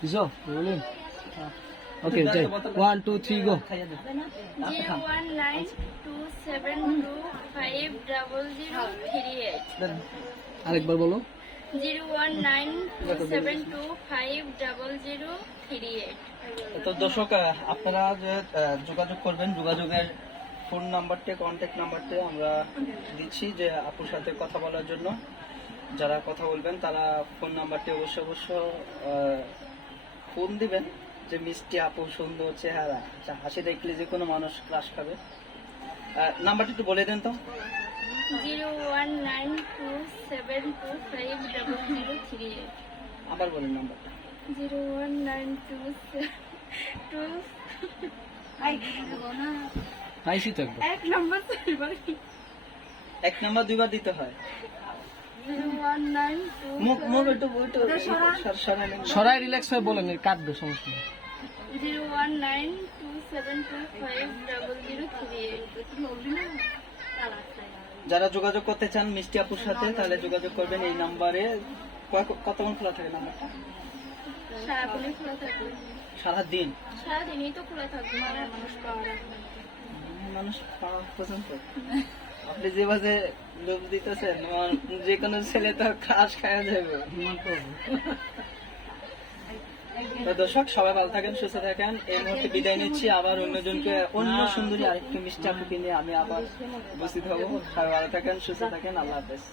দিছো বলেন ওকে যাই 1 2 3 গো 01927250038 আরেকবার বলো 01927250038 তো দর্শক আপনারা যে যোগাযোগ করবেন, যোগাযোগের ফোন নাম্বারটা, কন্ট্যাক্ট নাম্বারটা আমরা দিচ্ছি যে আপুর সাথে কথা বলার জন্য। যারা কথা বলবেন তারা ফোন নাম্বারটি অবশ্য ফোন দিবেন। যে মিষ্টি আপু, সুন্দর চেহারা, হাসি দেখলে যে কোনো মানুষ ক্রাশ খাবে। নাম্বারটি একটু বলে দেন তো। 01927250038 আবার বলেন নাম্বারটা। 01927 আইসি তো একবার এক নম্বর এক নাম্বার দুইবার দিতে হয়। মুখ মুখ একটু সরাই নেন। সরাই রিল্যাক্স হয়ে বলেন, এর কাটবে সমস্যা নেই। 01927250038 যারা যোগাযোগ করতে চান মিষ্টি আপুর সাথে তাহলে যোগাযোগ করবেন এই নাম্বারে। কতক্ষণ খোলা থাকে নাম্বারটা? সারাদিনই খোলা থাকবে। সারাদিন? সারাদিনই তো খোলা থাকবে, মানুষ পাওয়া পর্যন্ত। আপনি যে বাজে লোভ দিতেছেন, যে কোনো ছেলে তো খাস খাওয়া যাবে। তো দর্শক সবাই ভালো থাকেন, সুস্থ থাকেন। এই মুহূর্তে বিদায় নিচ্ছি। আবার অন্যজনকে, অন্য সুন্দরী আরেকটি মিষ্টি আপুকে নিয়ে আমি আবার উপস্থিত হবো। সবাই ভালো থাকেন, সুস্থ থাকেন। আল্লাহ হাফেজ।